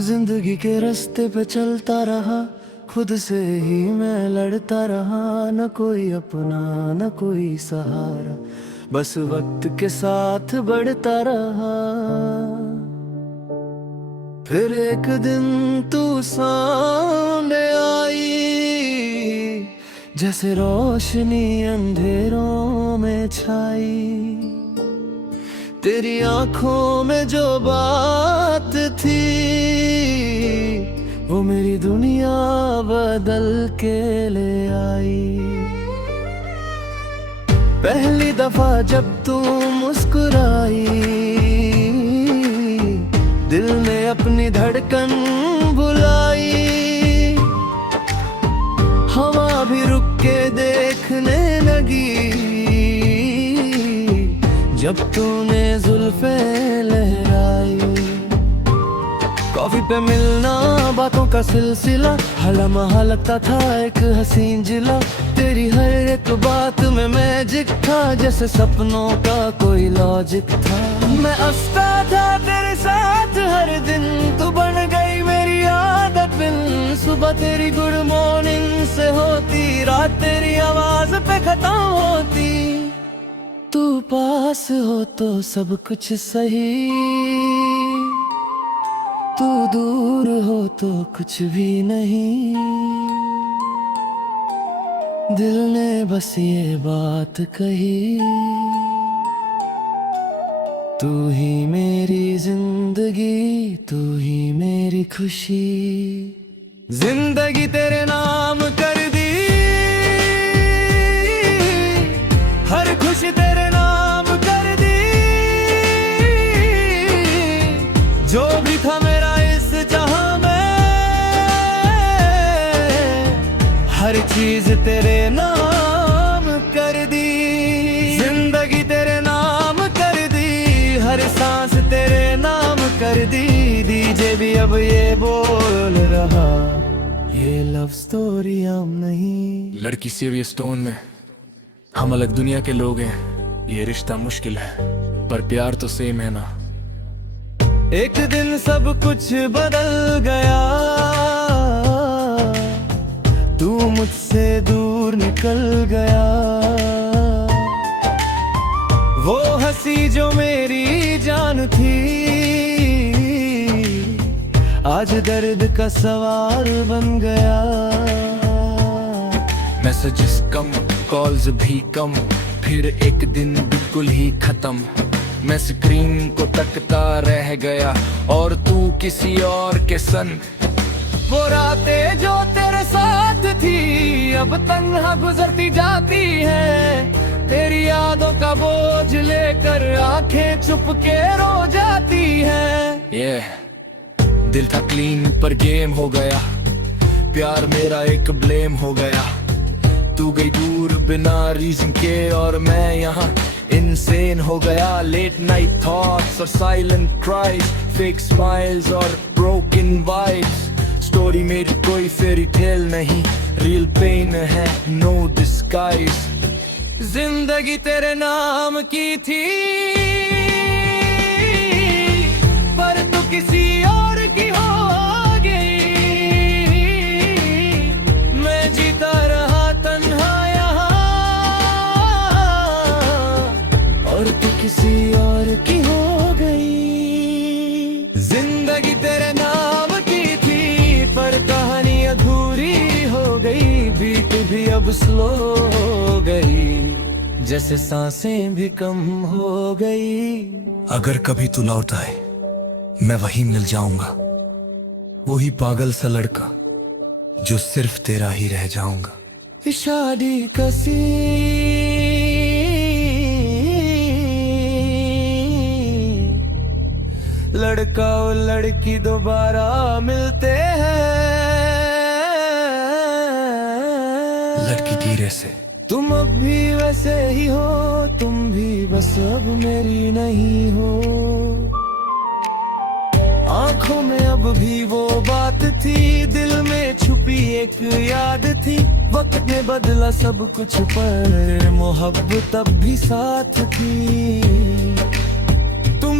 जिंदगी के रास्ते पे चलता रहा, खुद से ही मैं लड़ता रहा। न कोई अपना न कोई सहारा, बस वक्त के साथ बढ़ता रहा। फिर एक दिन तू सामने आई, जैसे रोशनी अंधेरों में छाई। तेरी आंखों में जो बात थी, वो मेरी दुनिया बदल के ले आई। पहली दफा जब तू मुस्कुराई, दिल ने अपनी धड़कन बुलाई। हवा भी रुक के देखने लगी, जब तूने जुल्फे लहराई। कॉफी पे मिलना, बातों का सिलसिला, हला महा लगता था एक हसीन जिला। तेरी हर एक बात में मैजिक था, जैसे सपनों का कोई लॉजिक था। मैं हंसता था तेरे साथ हर दिन, तू बन गई मेरी आदत बिन। सुबह तेरी गुड मॉर्निंग से होती, रात तेरी आवाज पे खत्म होती। तू पास हो तो सब कुछ सही, तू दूर हो तो कुछ भी नहीं। दिल ने बस ये बात कही, तू ही मेरी जिंदगी, तू ही मेरी खुशी। जिंदगी तेरे नाम कर दी, हर खुशी तेरे नाम कर दी। जो भी था मेरा इस जहां में, हर चीज तेरे नाम कर दी। जिंदगी तेरे नाम कर दी, हर सांस तेरे नाम कर दी। डीजे भी अब ये बोल रहा, ये लव स्टोरी हम नहीं। लड़की सीरियस टोन में, हम अलग दुनिया के लोग हैं। ये रिश्ता मुश्किल है, पर प्यार तो सेम है ना। एक दिन सब कुछ बदल गया, तू मुझसे दूर निकल गया। वो हंसी जो मेरी जान थी, आज दर्द का सवाल बन गया। मैसेजेस कम, कॉल्स भी कम, फिर एक दिन बिल्कुल ही खत्म। मैं स्क्रीन को तकता रह गया और तू किसी और के संग। वो रातें जो तेरे साथ थी, अब तन्हा गुजरती जाती है। तेरी यादों का बोझ लेकर आंखें चुप के रो जाती है। दिल था क्लीन पर गेम हो गया, प्यार मेरा एक ब्लेम हो गया। तू गई दूर बिना रीजन के और मैं यहाँ इंसेन हो गया। लेट नाइट थॉट्स और साइलेंट क्राइज, फेक स्माइल्स और ब्रोकन वाइब्स। स्टोरी मेरी कोई फेरी टेल नहीं, रियल पेन है नो डिस्गाइज। जिंदगी तेरे नाम की थी, पर तू किसी और की हो गई। मैं जीता रहा तन्हा यहाँ, और तू किसी और की हो गई। जिंदगी तेरे नाम की थी, पर कहानी अधूरी हो गई। बीट भी अब स्लो हो गई, जैसे सांसें भी कम हो गई। अगर कभी तू लौट आए, मैं वहीं मिल जाऊंगा। वही पागल सा लड़का जो सिर्फ तेरा ही रह जाऊंगा। शादी कसी लड़का और लड़की दोबारा मिलते हैं। लड़की धीरे से, तुम अब भी वैसे ही हो, तुम भी बस अब मेरी नहीं हो। आंखों में अब भी वो बात थी, दिल में छुपी एक याद थी। वक्त ने बदला सब कुछ, पर मोहब्बत अब भी साथ थी। तुम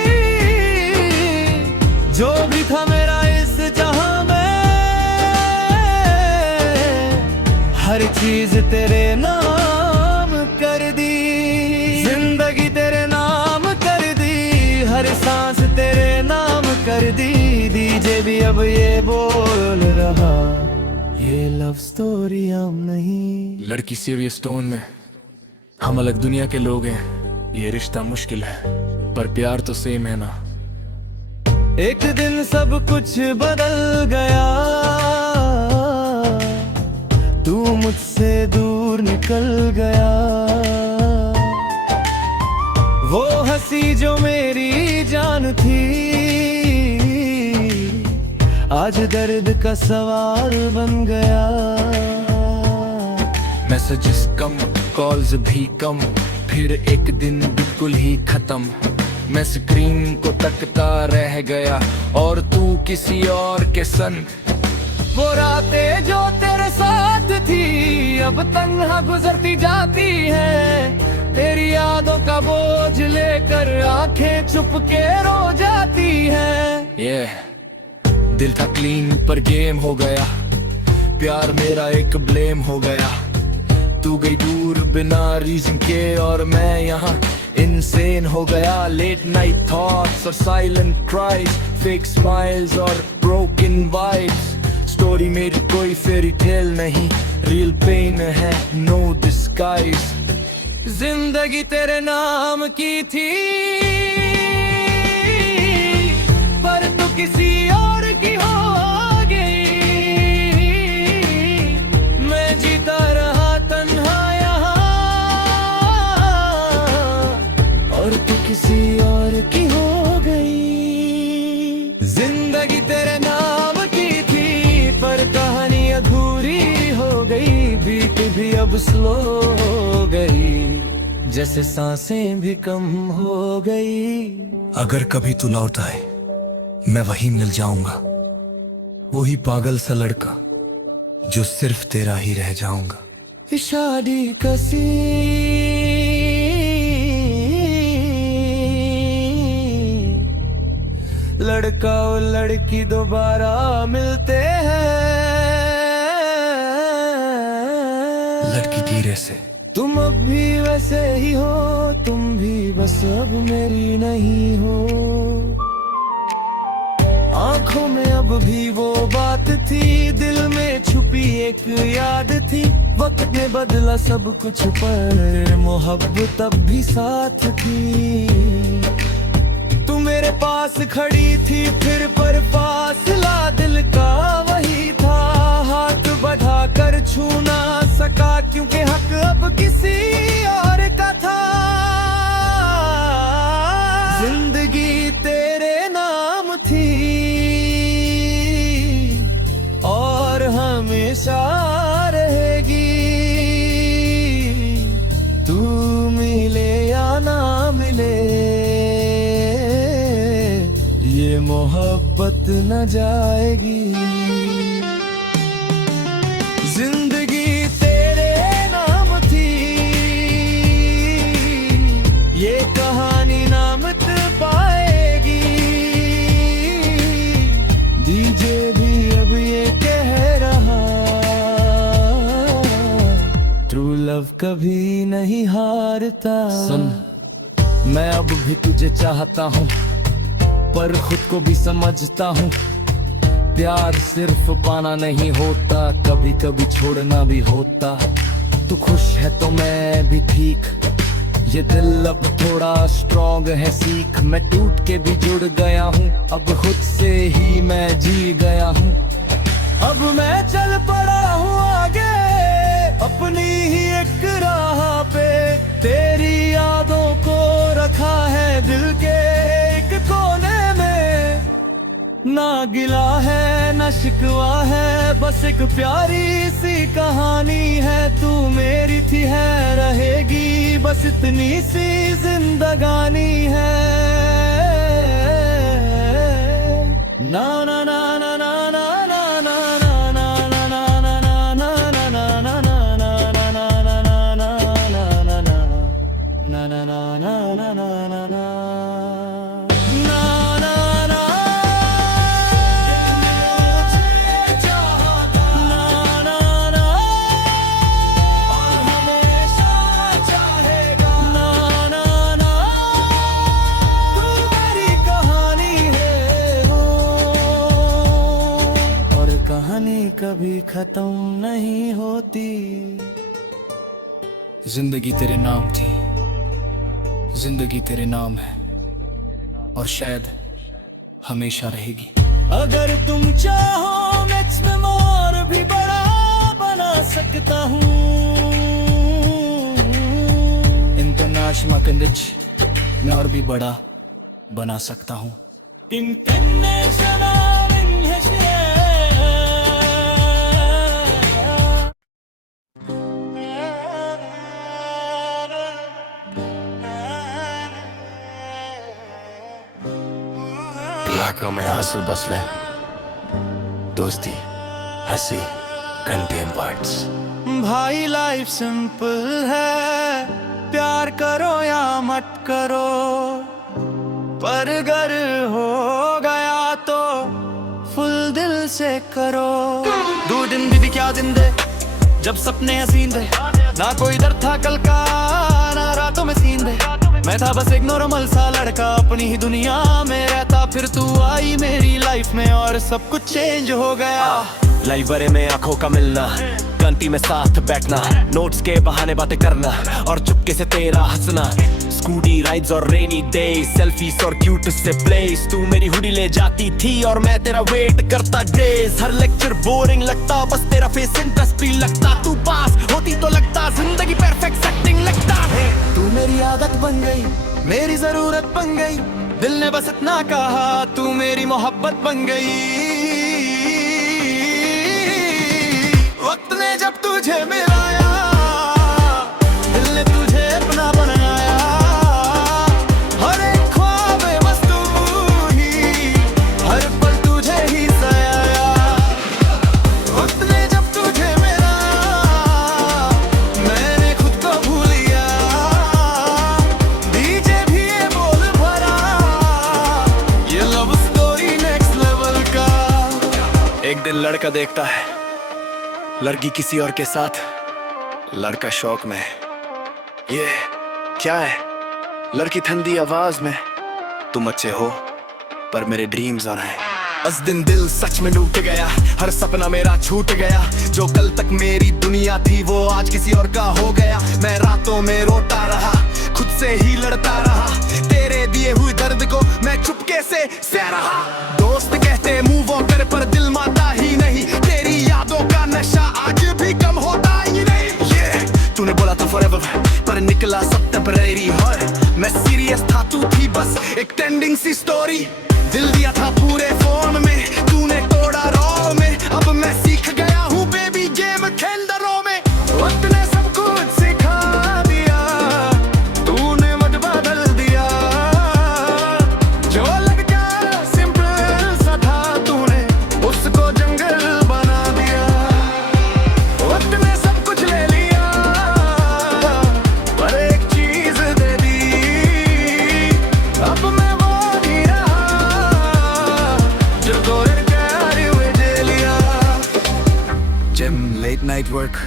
हर चीज तेरे नाम कर दी, जिंदगी तेरे नाम कर दी, हर सांस तेरे नाम कर दी। डीजे भी अब ये बोल रहा, ये लव स्टोरी हम नहीं। लड़की सीरियस टोन में, हम अलग दुनिया के लोग हैं, ये रिश्ता मुश्किल है पर प्यार तो सेम है ना। एक दिन सब कुछ बदल गया, तू मुझसे दूर निकल गया। वो हंसी जो मेरी जान थी, आज दर्द का सवाल बन गया। मैसेजेस कम, कॉल्स भी कम, फिर एक दिन बिल्कुल ही खत्म। मैं स्क्रीन को तकता रह गया और तू किसी और के संग। वो रातें जो तेरे साथ थी अब तन्हा गुजरती जाती है। तेरी यादों का बोझ लेकर आंखें चुप के रो जाती है। दिल था क्लीन पर गेम हो गया, प्यार मेरा एक ब्लेम हो गया। तू गई दूर बिना रीजन के और मैं यहाँ इंसेन हो गया। लेट नाइट थॉट्स और साइलेंट क्राइज, फेक स्माइल्स और ब्रोकन वाइब्स। स्टोरी मेरी कोई फेरी टेल नहीं, रियल पेन है नो डिस्गाइज। जिंदगी तेरे नाम की थी पर तू किसी और की हो गई। मैं जीता रहा तन्हा यहाँ और तू किसी और की हो गई। जिंदगी तेरे नाम की थी पर कहानी अधूरी हो गई। बीट भी अब स्लो हो गई, जैसे सांसें भी कम हो गई। अगर कभी तू लौट आए मैं वहीं मिल जाऊंगा, वही पागल सा लड़का जो सिर्फ तेरा ही रह जाऊंगा। शादी कसी लड़का और लड़की दोबारा मिलते हैं। लड़की धीरे से, तुम अब भी वैसे ही हो, तुम भी बस अब मेरी नहीं हो। आंखों में अब भी वो बात थी, दिल में छुपी एक याद थी। वक्त ने बदला सब कुछ पर मोहब्बत अब भी साथ थी। तू मेरे पास खड़ी थी फिर पर फासला दिल का वही था। हाथ बढ़ा कर छू ना सका क्योंकि हक अब किसी और का था। जिंदगी तेरे नाम थी और हमेशा रहेगी। तू मिले या ना मिले ये मोहब्बत न जाएगी। जिंदगी तेरे नाम थी, ये कहानी नामत पाएगी। डीजे भी अब ये कह रहा, ट्रू लव कभी नहीं हारता। सुन, मैं अब भी तुझे चाहता हूँ पर खुद को भी समझता हूँ। प्यार सिर्फ पाना नहीं होता, कभी कभी छोड़ना भी होता। तू खुश है तो मैं भी ठीक, ये दिल अब थोड़ा स्ट्रॉन्ग है सीख। मैं टूट के भी जुड़ गया हूँ, अब खुद से ही मैं जी गया हूँ। अब मैं चल पड़ा हूँ आगे अपनी ही एक राह पे। तेरी यादों को रखा है दिल के एक कोने में। ना गिला है ना शिकवा है, बस एक प्यारी सी कहानी है। तू मेरी थी है रहेगी, बस इतनी सी जिंदगानी है। ना ना ना ना ना ना नहीं होती। जिंदगी तेरे नाम थी, जिंदगी तेरे नाम है और शायद हमेशा रहेगी। अगर तुम चाहो मैक्स में और भी बड़ा बना सकता हूँ। इंटरनेशनल मैं और भी बड़ा बना सकता हूँ। लाखों में हासिल बसले दोस्ती हंसी कंटेन वर्ड्स। भाई लाइफ सिंपल है, प्यार करो या मत करो, पर अगर हो गया तो फुल दिल से करो। दो दिन भी क्या दिन दे जब सपने हसीन थे, ना कोई डर था कल का ना रातों में सीन दे। मैं था बस एक नॉर्मल सा लड़का अपनी ही दुनिया में रहता, फिर तू आई मेरी लाइफ में और सब कुछ चेंज हो गया। लाइब्रेरी में आंखों का मिलना, घंटी में साथ बैठना, नोट्स के बहाने बातें करना और चुपके से तेरा हंसना। स्कूटी राइड्स और रेनी डेज, सेल्फीज और क्यूट से प्लेस। तू मेरी हुडी ले जाती थी और मैं तेरा वेट करता डेज। हर लेक्चर बोरिंग लगता, बस तेरा फेस इंटरेस्टिंग लगता। तू पास होती तो लगता जिंदगी परफेक्ट सेटिंग लगता है। तू मेरी आदत बन गई, मेरी जरूरत बन गई, दिल ने बस इतना कहा तू मेरी मोहब्बत बन गई। वक्त ने जब तुझे मिलाया, दिल ने तुझे अपना बनाया। हर एक ख्वाब मस्त तू ही, हर पल तुझे ही सजाया। वक्त ने जब तुझे मिलाया, मैंने खुद को भूल लिया। डीजे भी ये बोल भरा, ये लव स्टोरी नेक्स्ट लेवल का। एक दिन लड़का देखता है लड़की किसी और के साथ, लड़का शौक में। ये क्या है? लड़की ठंडी आवाज में, तुम अच्छे हो पर मेरे ड्रीम्स और हैं। उस दिन दिल सच में टूट गया, हर सपना मेरा छूट गया। जो कल तक मेरी दुनिया थी वो आज किसी और का हो गया। मैं रातों में रोता रहा, खुद से ही लड़ता रहा। तेरे दिए हुए दर्द को मैं चुपके से सह रहा। दोस्त कहते मूव ऑन कर, पर दिल मानता ही नहीं। तेरी यादों का नशा आज भी कम होता ही नहीं। तूने बोला था फॉरएवर, पर निकला सब टेम्परेरी। और मैं सीरियस था, तू थी बस एक ट्रेंडिंग सी स्टोरी। दिल दिया था पूरे फॉर्म में, तूने तोड़ा रॉ में। अब मैं सीख गया हूँ बेबी गेम खेलने में। वक्त ने सब कुछ सिखा दिया, तूने मत बदल दिया। जो लगता सिंपल सा था, तूने उसको जंगल बना दिया। वक्त ने सब कुछ ले लिया, पर एक चीज दे दी। अब मैं वो नहीं रहा जो गोरे प्यार में जे लिया। Gym, late night work,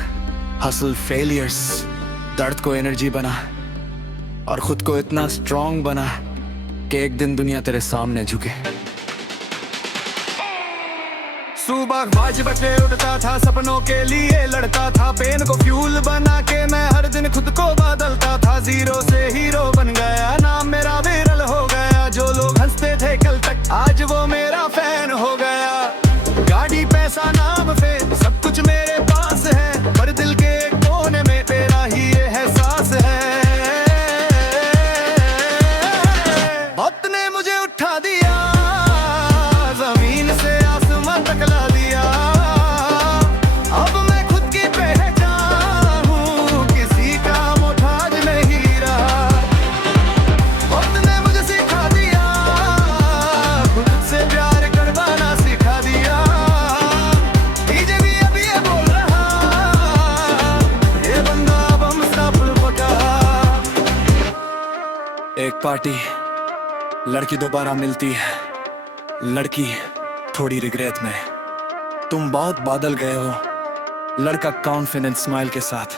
hustle, failures, दर्द को एनर्जी बना और खुद को इतना स्ट्रांग बना कि एक दिन दुनिया तेरे सामने झुके। सुबह 5 बजे उठता था, सपनों के लिए लड़ता था। पेन को फ्यूल बना के मैं हर दिन खुद को बदलता था। जीरो से हीरो बन गया, नाम मेरा वायरल हो गया। जो लोग हंसते थे कल तक, आज वो मेरा फैन हो गया। गाड़ी पैसा नाम पे सब कुछ मेरे पास है, पर दिल के कोने में तेरा ही एहसास है। वक्त ने मुझे उठा दिया, जमीन से आसमां तक ला दिया। अब मैं खुद की पहचान हूँ, किसी का मोहताज नहीं रहा। वक्त ने मुझे सिखा दिया, खुद से प्यार करवाना सिखा दिया। डीजे भी अब ये बोल रहा, ये बंदा अब हम सफल पका। एक पार्टी, लड़की दोबारा मिलती है, लड़की थोड़ी रिग्रेट में। तुम बहुत बदल गए हो, लड़का कॉन्फिडेंट स्माइल के साथ।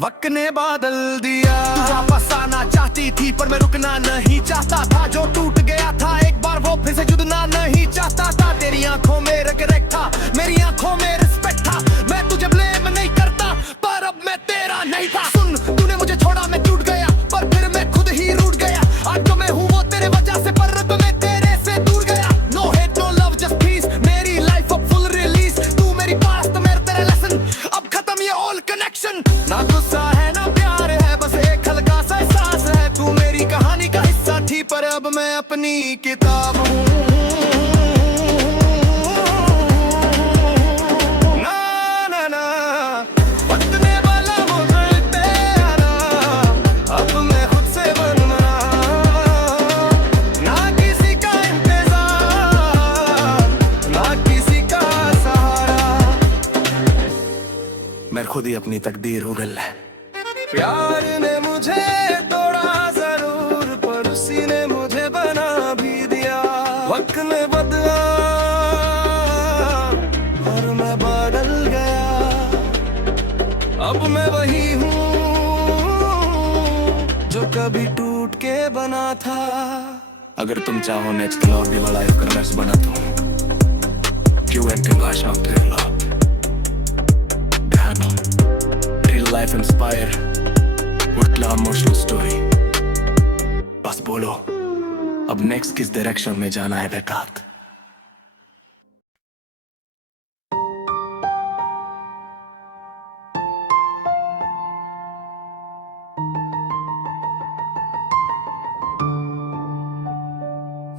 वक्त ने बादल दिया। तू वापस आना चाहती थी, पर मैं रुकना नहीं चाहता था। जो टूट गया था एक बार, वो फिर से जुड़ना नहीं चाहता था। तेरी आंखों में रिग्रेट था, मेरी आंखों में रिस्पेक्ट था। मैं तुझे ब्लेम नहीं करता, पर अब मैं तेरा नहीं था। सुन, तूने मुझे छोड़ा, मैं टूट गया, पर फिर मैं खुद ही रूठ गया। आज जो मैं हूँ वो तेरे वजह से, पर अब मैं तेरे से दूर गया। No hate no love just peace, मेरी लाइफ अब फुल रिलीज। तू मेरी पास्ट, मेरा तेरा लेसन, अब खत्म ये ऑल कनेक्शन। ना गुस्सा है ना प्यार है, बस एक हल्का सा एहसास है। तू मेरी कहानी का हिस्सा थी, पर अब मैं अपनी किताब हूँ। मैं खुद ही अपनी तकदीर हूँ गल है। प्यार ने मुझे तोड़ा जरूर, पर उसी ने मुझे बना भी दिया। वक्त ने बदला और मैं बदल गया। अब मैं वही हूँ जो कभी टूट के बना था। अगर तुम चाहो नेक्स्ट और भी बड़ा कलर्स बना दूं, क्यों एक्टिंग आशा तेरे ला real life inspire with la emotional story। बस बोलो अब नेक्स्ट किस डायरेक्शन में जाना है बेकार।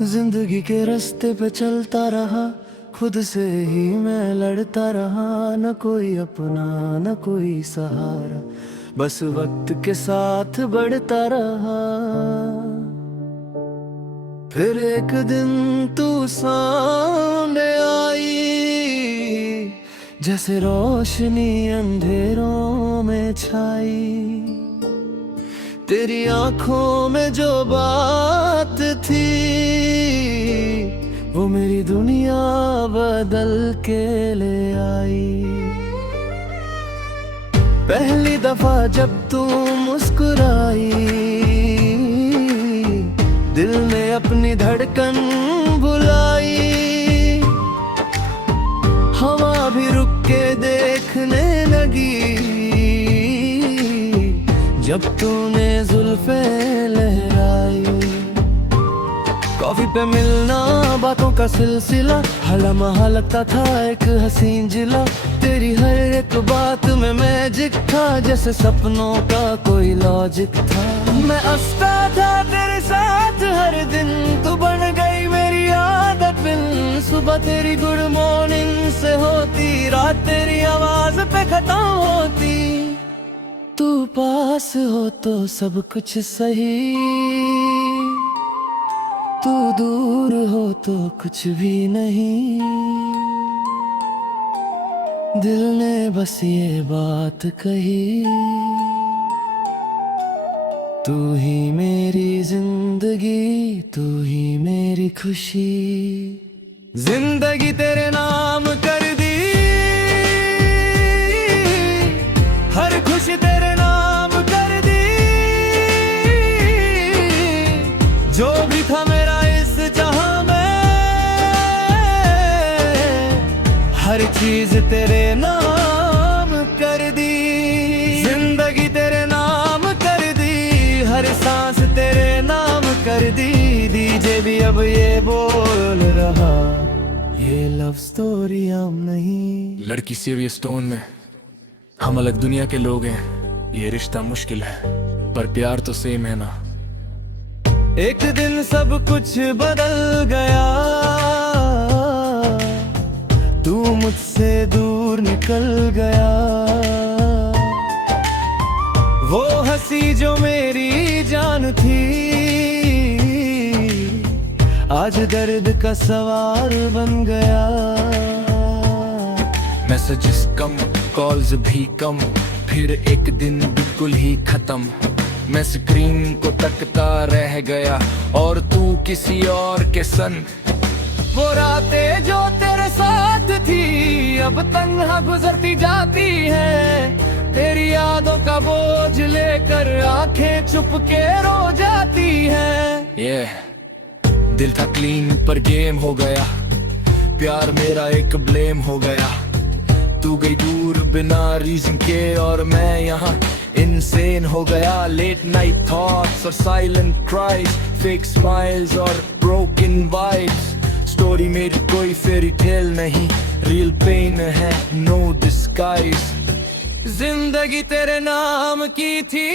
जिंदगी के रास्ते पे चलता रहा, खुद से ही मैं लड़ता रहा। न कोई अपना न कोई सहारा, बस वक्त के साथ बढ़ता रहा। फिर एक दिन तू सामने आई, जैसे रोशनी अंधेरों में छाई। तेरी आंखों में जो बात थी, वो मेरी दुनिया बदल के ले आई। पहली दफा जब तू मुस्कुराई, दिल ने अपनी धड़कन बुलाई। हवा भी रुक के देखने लगी, जब तूने जुल्फे लहराई। कॉफी पे मिलना, बातों का सिलसिला, हला महा लगता था एक हसीन जिला। तेरी हर एक बात में मैजिक था, जैसे सपनों का कोई लॉजिक था। मैं हंसता था तेरे साथ हर दिन, तू बन गई मेरी आदत बिन। सुबह तेरी गुड मॉर्निंग से होती, रात तेरी आवाज पे खत्म होती। तू पास हो तो सब कुछ सही, तू दूर हो तो कुछ भी नहीं। दिल ने बस ये बात कही, तू ही मेरी जिंदगी, तू ही मेरी खुशी। जिंदगी तेरे नाम कर दी, हर खुशी तेरे नाम कर दी। जो भी था मेरा इस जहां में, हर चीज तेरे नाम कर दी। जिंदगी तेरे नाम कर दी, हर सांस तेरे नाम कर दी। डीजे भी अब ये बोल रहा, ये लव स्टोरी हम नहीं। लड़की सीरियस टोन में, हम अलग दुनिया के लोग हैं। ये रिश्ता मुश्किल है, पर प्यार तो सेम है ना। एक दिन सब कुछ बदल गया, तू मुझसे दूर निकल गया। वो हंसी जो मेरी जान थी, आज दर्द का सवाल बन गया। मैसेजेस कम, कॉल्स भी कम, फिर एक दिन बिल्कुल ही खत्म। मैं स्क्रीन को तकता रह गया और तू किसी और के संग। वो रातें जो तेरे साथ थी, अब तन्हा गुजरती जाती है। तेरी यादों का बोझ लेकर आंखें चुप के रो जाती है। दिल था क्लीन पर गेम हो गया, प्यार मेरा एक ब्लेम हो गया। तू गई दूर बिना रीजन के और मैं यहाँ इनसेन हो गया। लेट नाइट थॉट्स और साइलेंट क्राइज, फेक स्माइल्स और ब्रोकन वाइब्स। स्टोरी मेरी कोई फेरी टेल नहीं, रियल पेन है नो डिस्गाइज। जिंदगी तेरे नाम की थी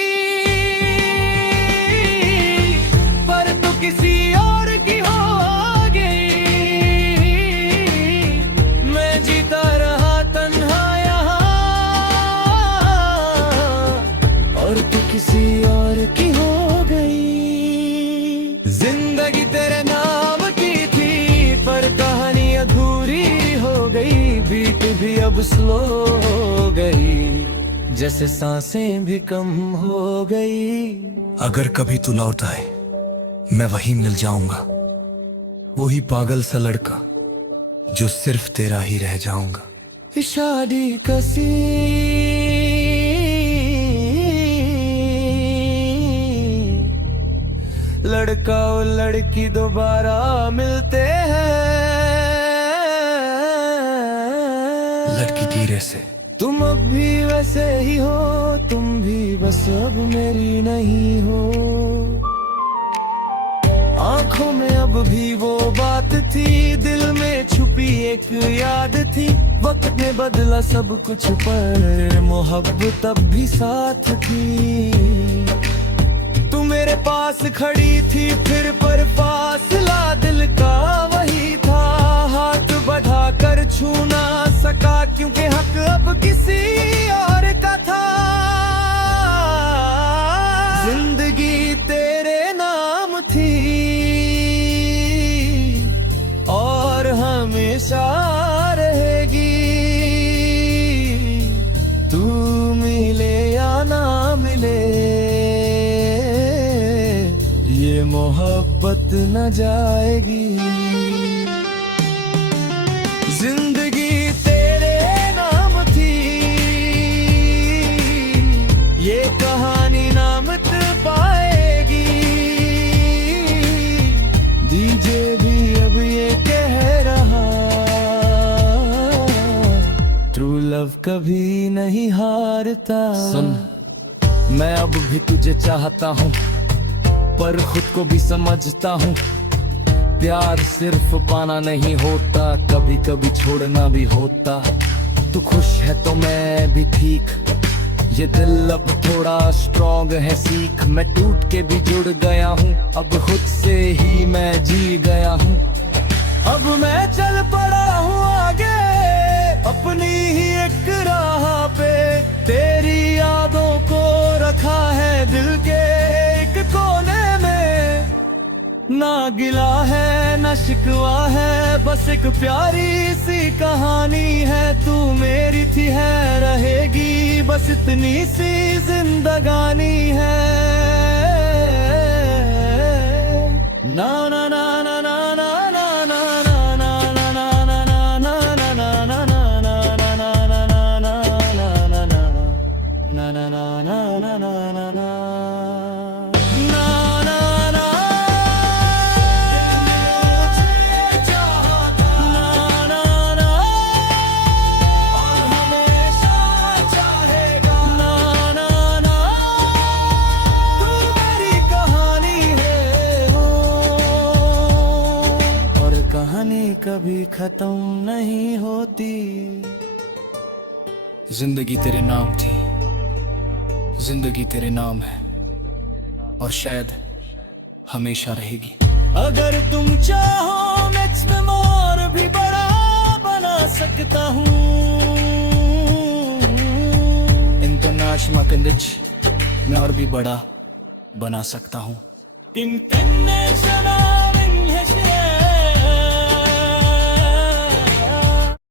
पर तू किसी और की हो गई। मैं जीता रहा तन्हा यहाँ और तू किसी और की हो गई। जिंदगी तेरे नाम की थी पर कहानी अधूरी हो गई, बीट भी अब स्लो हो गई, जैसे सांसें भी कम हो गई। अगर कभी तू लौट आए मैं वहीं मिल जाऊंगा, वही पागल सा लड़का जो सिर्फ तेरा ही रह जाऊंगा। शादी कसी लड़का और लड़की दोबारा मिलते हैं। लड़की धीरे से, तुम अब भी वैसे ही हो, तुम भी बस अब मेरी नहीं हो। आंखों में अब भी वो बात थी, दिल में छुपी एक याद थी। वक्त ने बदला सब कुछ पर मोहब्बत अब भी साथ थी। तू मेरे पास खड़ी थी फिर पर फासला दिल का वही था। हाथ बढ़ा कर छू ना सका क्योंकि हक अब किसी और का था। जिंदगी तेरे नाम थी और हमेशा रहेगी। तू मिले या ना मिले ये मोहब्बत न जाएगी। जिंदगी तेरे नाम थी, ये कहानी नामत पाएगी। डीजे भी अब ये कह रहा, ट्रू लव कभी नहीं हारता। सुन, मैं अब भी तुझे चाहता हूँ पर खुद को भी समझता हूँ। प्यार सिर्फ पाना नहीं होता, कभी कभी छोड़ना भी होता। तू खुश है तो मैं भी ठीक, ये दिल अब थोड़ा स्ट्रॉन्ग है सीख। मैं टूट के भी जुड़ गया हूँ, अब खुद से ही मैं जी गया हूँ। अब मैं चल पड़ा हूँ आगे अपनी ही एक राह पे। तेरी यादों को रखा है दिल के एक कोने में। ना गिला है ना शिकवा है, बस एक प्यारी सी कहानी है। तू मेरी थी है रहेगी, बस इतनी सी जिंदगानी है। ना ना ना ना ना ना कभी खत्म नहीं होती। जिंदगी तेरे नाम थी, जिंदगी तेरे नाम है और शायद हमेशा रहेगी। अगर तुम चाहो नेक्स्ट में और भी बड़ा बना सकता हूँ। इंटरनेशनल कंडिच मैं और भी बड़ा बना सकता हूँ। इंटरनेशनल